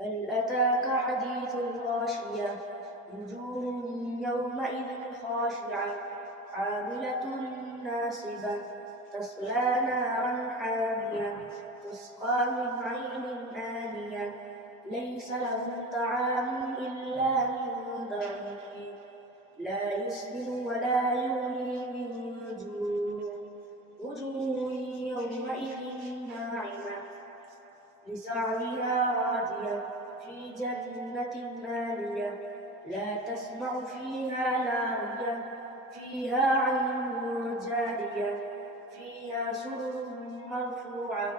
هل أتاك حديث الغاشية وجوه يومئذ خاشعة عاملة ناصبة تصلى نارا حامية تسقى من عين آنية ليس لهم طعام إلا من ضريع لا يسمن ولا يغني من جوع وجوه يومئذ ناعمة لسعيها راضية في جنة عالية لا تسمع فيها لاغية فيها عين جارية فيها سرر مرفوعة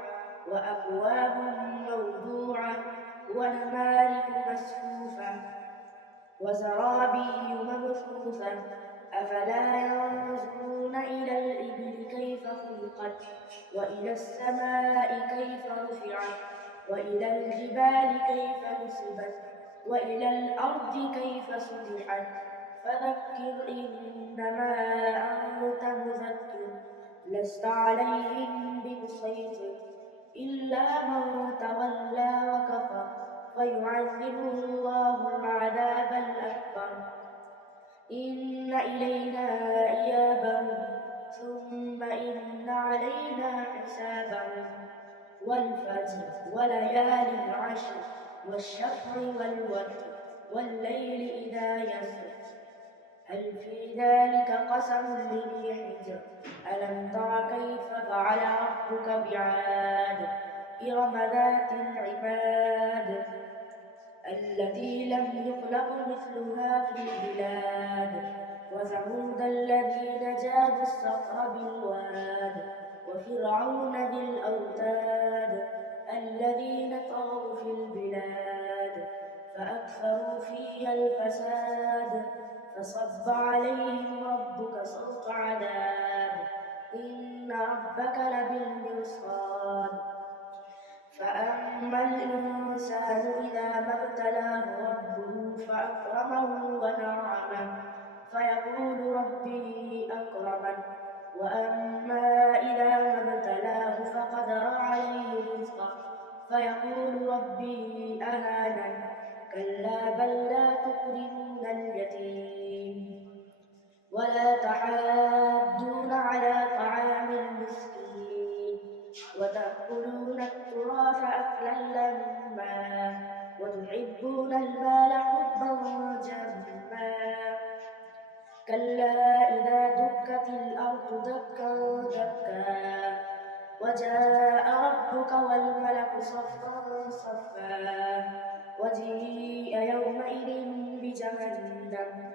وأكواب موضوعة ونمارق مصفوفة وزرابي مبثوثة أفلا ينظرون إلى الإبل كيف خلقت وإلى السماء كيف رفعت وإلى الجبال كيف نصبت وإلى الأرض كيف سطحت فذكر إنما أنت مذكر لست عليهم بمسيطر إلا من تولى وكفر فيعذبه الله العذاب الأكبر إن إلينا إيابهم ثم إن علينا حسابهم والفجر وليال عشر والشفع والوتر والليل إذا يسر هل في ذلك قسم لذي حجر ألم تر كيف فعل ربك بعاد إرم ذات العماد التي لم يخلق مثلها في البلاد وثمود الذين جابوا الصخر بالواد وفرعون ذي الأوتاد الذين طغوا في البلاد فأكثروا فيها الفساد فصب عليهم ربك صوت عذاب إن ربك لبالمرصاد فأما الإنسان إذا ما ابتلاه ربه فأكرمه ونعمه فيقول ربي أكرمن وأما إذا ما ابتلاه فقدر عليه رزقه فيقول ربي أهانن كلا بل لا تكرمون اليتيم ولا تحاضون على طعام المسكين وتأكلون التراث أكلا لما وتحبون المال حبا جما كلا إذا دكت الأرض دكا دكا وجاء ربك والملك صفا صفا وجيء يومئذ بجهنم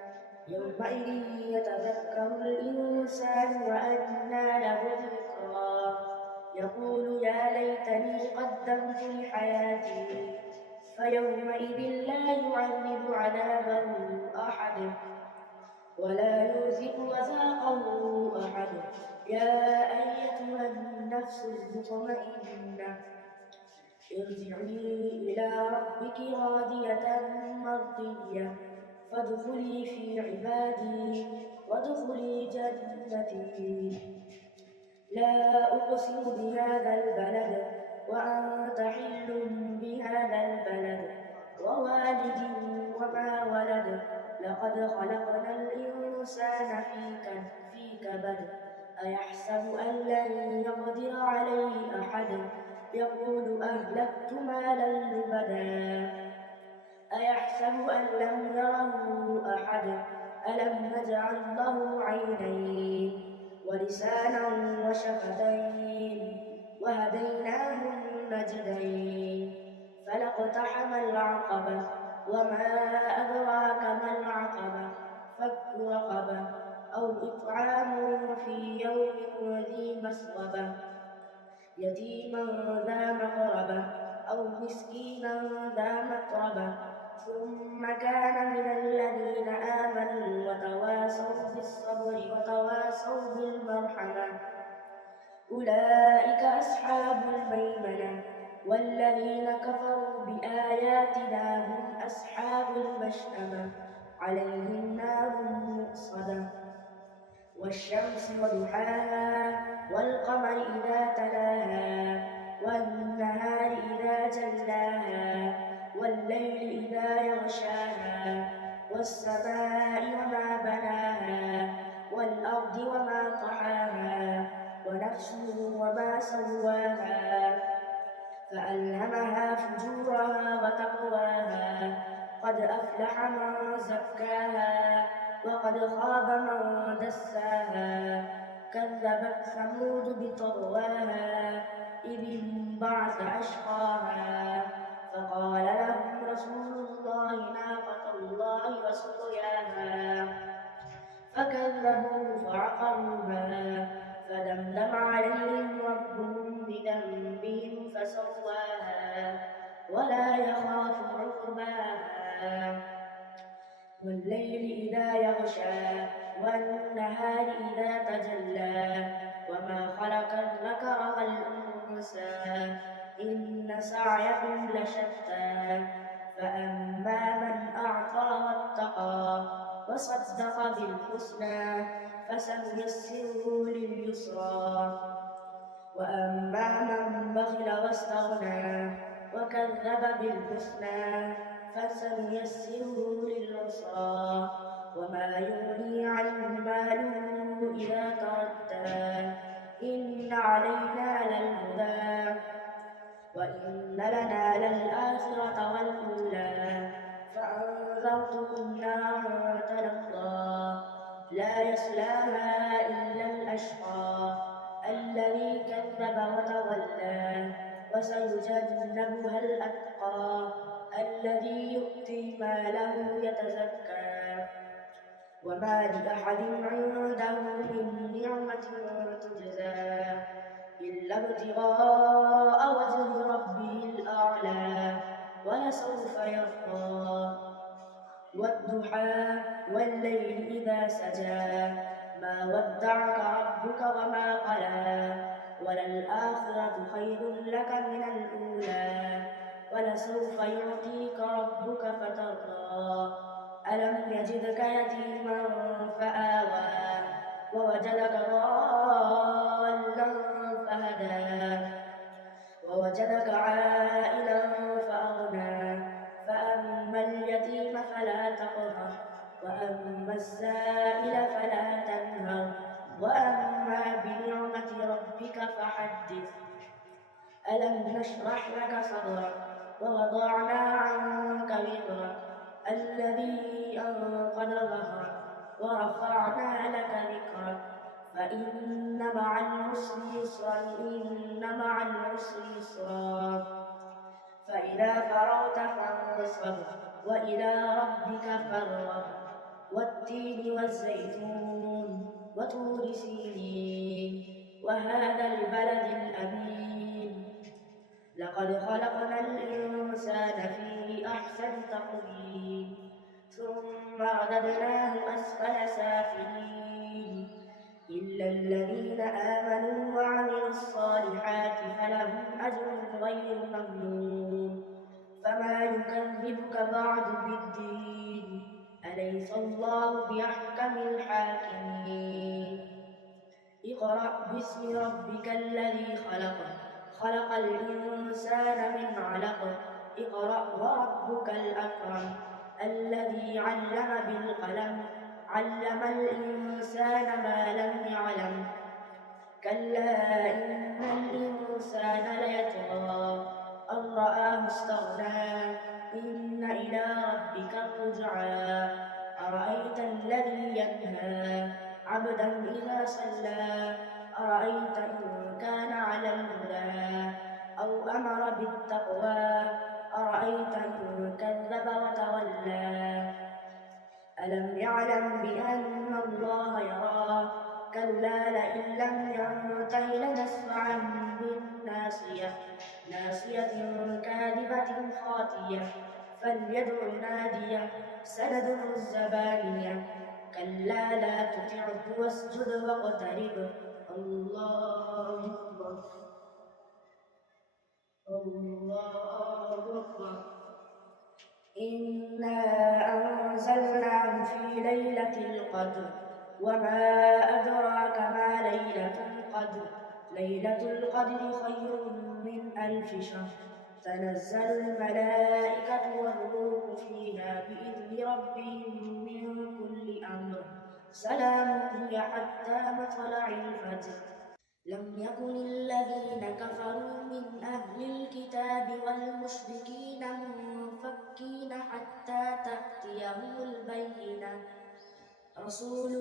يومئذ يتذكر الإنسان وأنى له الذكرى يقول يا ليتني قدمت لحياتي فيومئذ لا يعذب عذابه أحد ولا يوثق وثاقه أحد يا أيتها النفس المطمئنة ارجعي إلى ربك راضية مرضية فادخلي في عبادي وادخلي جنتي لا أقسم بهذا البلد وأنت حل بهذا البلد ووالد وما ولد لقد خلقنا الإنسان في كبد أيحسب أن لن يقدر عليه أحد يقول أهلكت مالا لبدا أيحسب أن لم يره أحد ألم نجعل له عينين ولسانا وشفتين وهديناه النجدين فلاقتحم العقبة وما أدراك ما العقبة فك رقبة أو إطعام في يوم ذي مسغبة يتيما ذا مقربة أو مسكينا ذا متربة ثم كان من الذين آمنوا وتواصوا بالصبر وتواصوا بالمرحمة أولئك أصحاب الميمنة والذين كفروا بآياتنا هم أصحاب المشأمة عليهم نار مؤصدة والشمس وضحاها والقمر إذا تلاها والنهار إذا جلاها برها وتقواها قد أفلح من زكاها وقد خاب من دساها كذبت ثمود بطغواها إذ انبعث أشقاها فقال لهم رسول الله ناقة الله وسقياها فكذبوه فعقروها فدمدم عليهم ربهم بذنبهم فسواها ولا يخاف عقباها والليل إذا يغشى والنهار إذا تجلى وما خلق الذكر والأنثى إن سعيكم لشتى فأما من أعطى واتقى وصدق بالحسنى فسنيسره لليسرى وأما من بخل واستغنى وكذب بالحسنى فسنيسره للعسرى وما يغني عنه ماله إذا تردى إن علينا للهدى وإن لنا للآخرة والأولى فأنذرتكم نارا تلظى لا يصلاها إلا الأشقى الذي كذب وتولى وسيجنبها الأتقى الذي يؤتي ماله يتزكى وما لأحد عنده من نعمة تجزى إلا ابتغاء وجه ربه الأعلى ولسوف يرضى والضحى والليل إذا سجى ما ودعك ربك وما قلى وللآخرة خير لك من الأولى ولسوف يعطيك ربك فترضى ألم يجدك يتيما فآوى ووجدك ضالا فهدى ووجدك عائلا فأغنى فأما اليتيم فلا تقهر وأما السائل فلا تنهر وأما بنعمة ربك فحدث ألم نشرح لك صدرك ووضعنا عنك وزرك الذي أنقض ظهرك ورفعنا لك ذكرك فإن مع العسر يسرا إن مع العسر يسرا فإذا فرغت فانصب وإلى ربك فارغب والتين والزيتون وطور سينين وهذا البلد الأمين لقد خلقنا الإنسان في أحسن تقويم ثم رددناه أسفل سافلين إلا الذين آمنوا وعملوا الصالحات فلهم أجر غير ممنون فما يكذبك بعد بالدين أليس الله بأحكم الحاكمين اقرأ باسم ربك الذي خلق خلق الإنسان من علق اقرأ وربك الأكرم الذي علم بالقلم علم الإنسان ما لم يعلم كلا إن الإنسان ليطغى أن رآه استغنى إن إلى ربك الرجعى أرأيت الذي ينهى عبدا إذا صلى أرأيت إن كان على الهدى أو أمر بالتقوى أرأيت إن كذب وتولى ألم يعلم بأن الله يرى كلا لئن لم ينته لنسفعا بالناصية ناصية كاذبة خاطية فليدع ناديه سندع الزبانية كلا لا تطعه واسجد واقترب الله أكبر الله أكبر إنا أنزلناه في ليلة القدر وما أدراك ما ليلة القدر ليلة القدر خير من 1000 شهر تنزل الملائكة والروح فيها بإذن ربهم من كل أمر سلام هي حتى مطلع الفجر لم يكن الذين كفروا من أهل الكتاب والمشركين رسول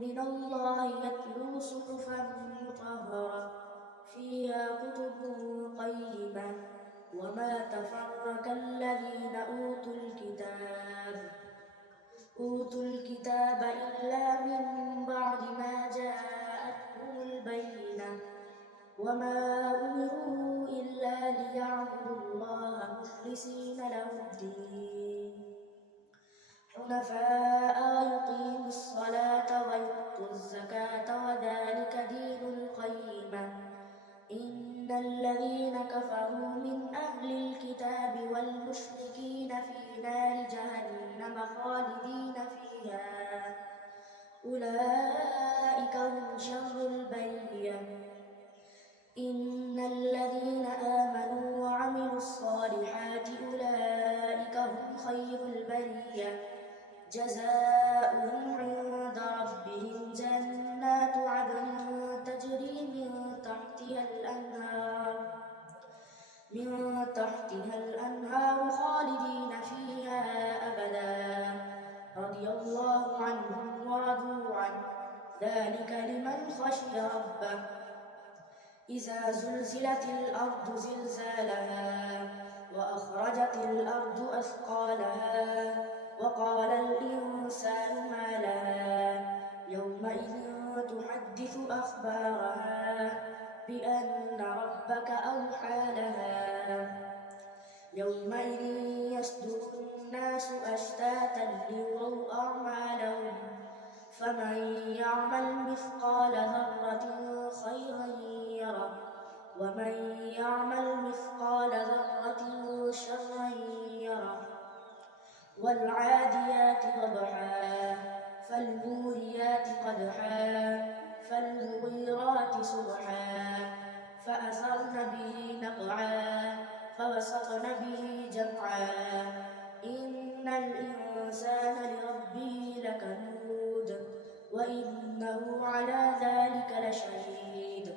من الله يتلو صحفا مطهرة فيها كتب قيمة وما تفرق الذين أوتوا الكتاب إلا من بعد ما جاءتهم البينة وما أمروا إلا ليعبدوا الله مخلصين له الدين حنفاء ويقيموا الصلاة ويؤتوا الزكاة وذلك دين القيمة إن الذين كفروا من أهل الكتاب والمشركين في نار جهنم خالدين فيها أولئك هم شر البرية إن الذين آمنوا وعملوا الصالحات أولئك هم خير البرية جزاؤهم عند ربهم جنات عدن تجري من تحتها الأنهار خالدين فيها أبدا رضي الله عنهم ورضوا عنه ذلك لمن خشي ربه إذا زلزلت الأرض زلزالها وأخرجت الأرض أثقالها وقال الإنسان ما لها يومئذ تحدث أخبارها بأن ربك أوحى لها يومئذ يصدر الناس أشتاتا ليروا أعمالهم فمن يعمل مثقال ذرة خيرا يره ومن يعمل مثقال ذرة شرا يره والعاديات ضبحا فالموريات قدحا فالمغيرات صبحا فأثرن به نقعا فوسطن به جمعا إن الإنسان لربه لكنود وإنه على ذلك لشهيد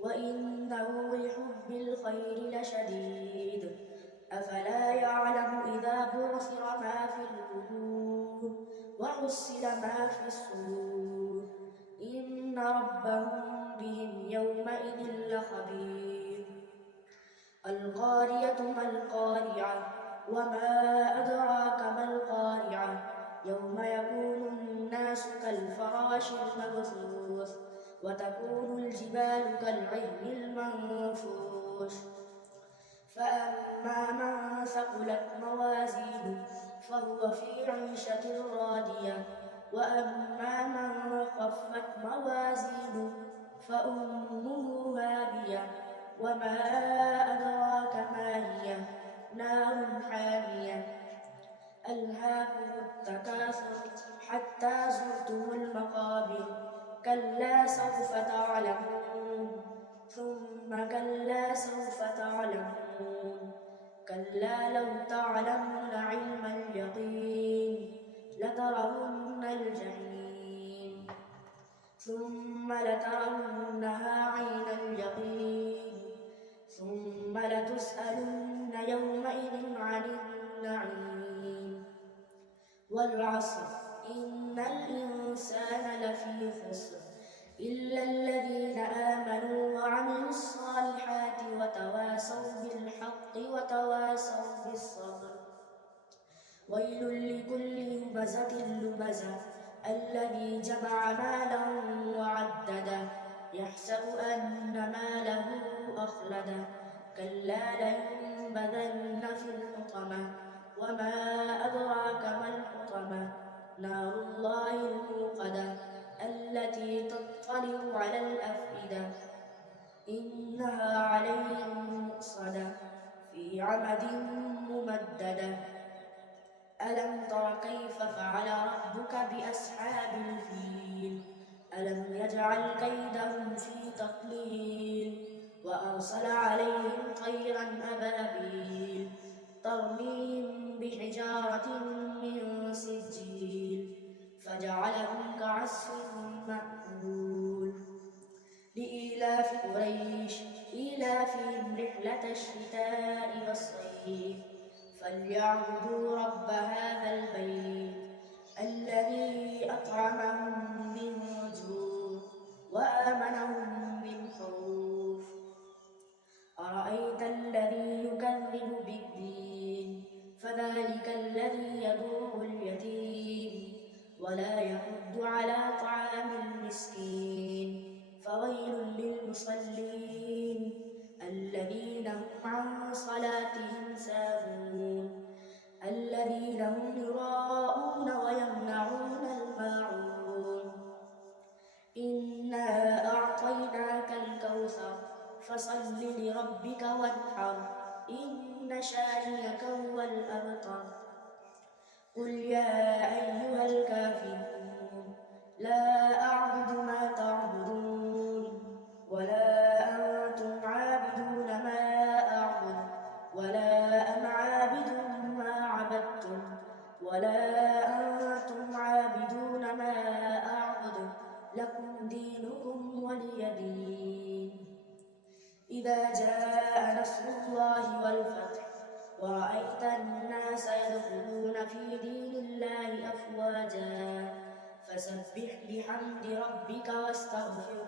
وإنه لحب الخير لشديد أفلا يعلم إذا بعثر ما في القبور وحصل ما في الصدور إن ربهم بهم يومئذ لخبير القارية ما القارعة وما أدراك ما القارعة يوم يكون الناس كالفراش المبثوث وتكون الجبال كالعهن المنفوش فأما من ثقلت موازينه فهو في عيشة راضية وأما من خفت موازينه فأمه هاوية وما أدراك ما هي نار حامية ألهاكم التكاثر حتى زرتم المقابر كلا سوف تعلمون ثم كلا سوف تعلمون كلا لو تعلمون علم اليقين لترون الجحيم ثم لترونها عين اليقين ثم لتسألن يومئذ عن النعيم والعصر إن الإنسان لفي خسر إلا الذين آمنوا وعملوا الصالحات وتواصوا بالحق وتواصوا بالصبر ويل لكل همزة لمزة الذي جمع مالا وعدده يحسب أن ماله أخلده كلا لينبذن في الحطمة وما أدراك ما الحطمة نار الله الموقدة التي تطلع على الأفئدة إنها عليهم مؤصدة في عمد ممددة ألم تر كيف فعل ربك بأصحاب الفيل ألم يجعل كيدهم في تضليل وأرسل عليهم طيرا أبابيل ترميهم بحجارة من سجيل فجعلهم كعصف مأكول لإيلاف قريش إيلافهم رحلة الشتاء والصيف فليعبدوا رب هذا البيت الذي أطعمهم أطعمهم من جوع وآمنهم من خوف أرأيت الذي يكذب بالدين فذلك الذي يدعو اليتيم ولا يحض على طعام المسكين فويل للمصلين الذين هم عن صلاتهم ساهون الذين هم يراءون ويمنعون الماعون إنا أعطيناك الكوثر فصل لربك وانحر إن شانئك هو الأبتر قل يا أيها الكافرون لا أعبد ما تعبدون ولا أنتم عابدون ما أعبد ولا أنا عابد ما عبدتم ولا أنتم عابدون ما أعبد لكم دينكم ولي دين إذا جاء نصر الله والفتح ورأيت الناس يدخلون في دين الله أفواجا فسبح بحمد ربك واستغفره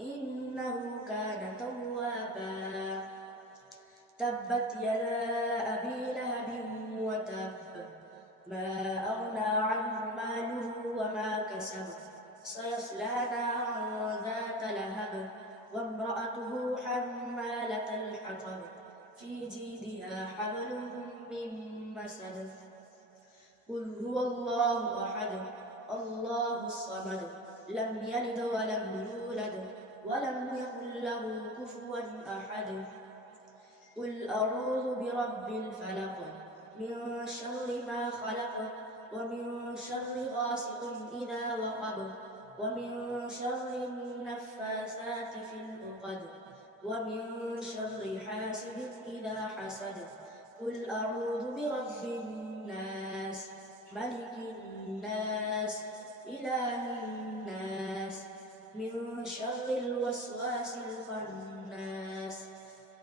إنه كان توابا تبت يدا أبي لهب وتب ما أغنى عنه ماله وما كسب سيصلى نارا ذات لهب وامرأته حمالة الحطب في جيدها حبل من مسد قل هو الله أحد الله الصمد لم يلد ولم يولد ولم يكن له كفوا أحد قل أعوذ برب الفلق من شر ما خلق ومن شر غاسق إذا وقب ومن شر النفاثات في العقد ومن شر حاسد إذا حسد قل أعوذ برب الناس ملك الناس إله الناس من شر الوسواس الخناس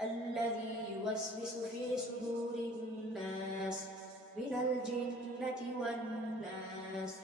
الذي يوسوس في صدور الناس من الجنة والناس